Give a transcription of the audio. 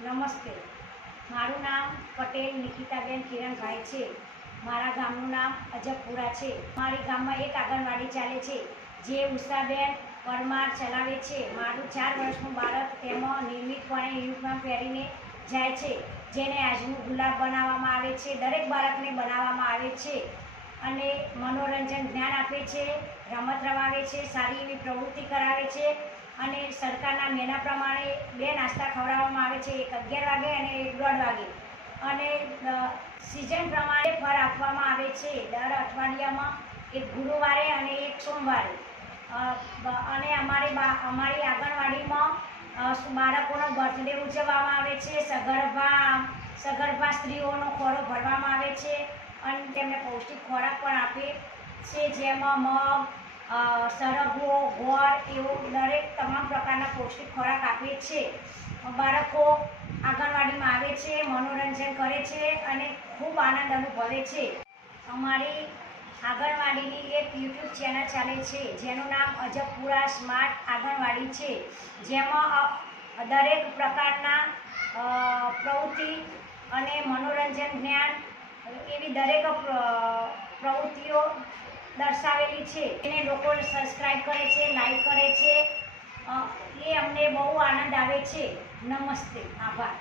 નમસ્તે. મારું નામ પટેલ નિકિતાબેન કિરણભાઈ છે. મારા ગામનું નામ અજબપુરા છે. મારી ગામમાં એક આંગણવાડી ચાલે છે, જે ઉષાબેન પરમાર ચલાવે છે. મારું ચાર વર્ષનું બાળક તેમાં નિયમિતપણે યુનિફોર્મ પહેરીને જાય છે, જેને આજનું ગુલાબ બનાવવામાં આવે છે. દરેક બાળકને બનાવવામાં આવે છે. અને મનોરંજન જ્ઞાન આપે છે, રમત રમાવે છે, સારી એવી પ્રવૃત્તિ કરાવે છે અને સરકારના મેના પ્રમાણે બે નાસ્તા ખવડાવવામાં આવે છે, એક અગિયાર વાગે અને એક દોઢ વાગે. અને સિઝન પ્રમાણે ફર આપવામાં આવે છે, દર અઠવાડિયામાં એક ગુરુવારે અને એક સોમવારે. અને અમારી બા, અમારી આંગણવાડીમાં બાળકોનો બર્થડે ઉજવવામાં આવે છે, સગર્ભા સગર્ભા સ્ત્રીઓનો ખોરો ભરવામાં આવે છે અને તેમને પૌષ્ટિક ખોરાક પણ આપે છે, જેમાં મગ સરગવો, ગોળ એવો દરેક તમામ પ્રકારના પૌષ્ટિક ખોરાક આપે છે. બાળકો આંગણવાડીમાં આવે છે, મનોરંજન કરે છે અને ખૂબ આનંદ અનુભવે છે. અમારી આંગણવાડીની એક યુટ્યુબ ચેનલ ચાલે છે, જેનું નામ અજબપુરા સ્માર્ટ આંગણવાડી છે. જેમાં દરેક પ્રકારના પ્રવૃત્તિ અને મનોરંજન જ્ઞાન એવી દરેક પ્રવૃત્તિઓ દર્શાવેલી છે. એને લોકો સબસ્ક્રાઈબ કરે છે લાઈક કરે છે. એ અમને બહુ આનંદ આવે છે. નમસ્તે. આભાર.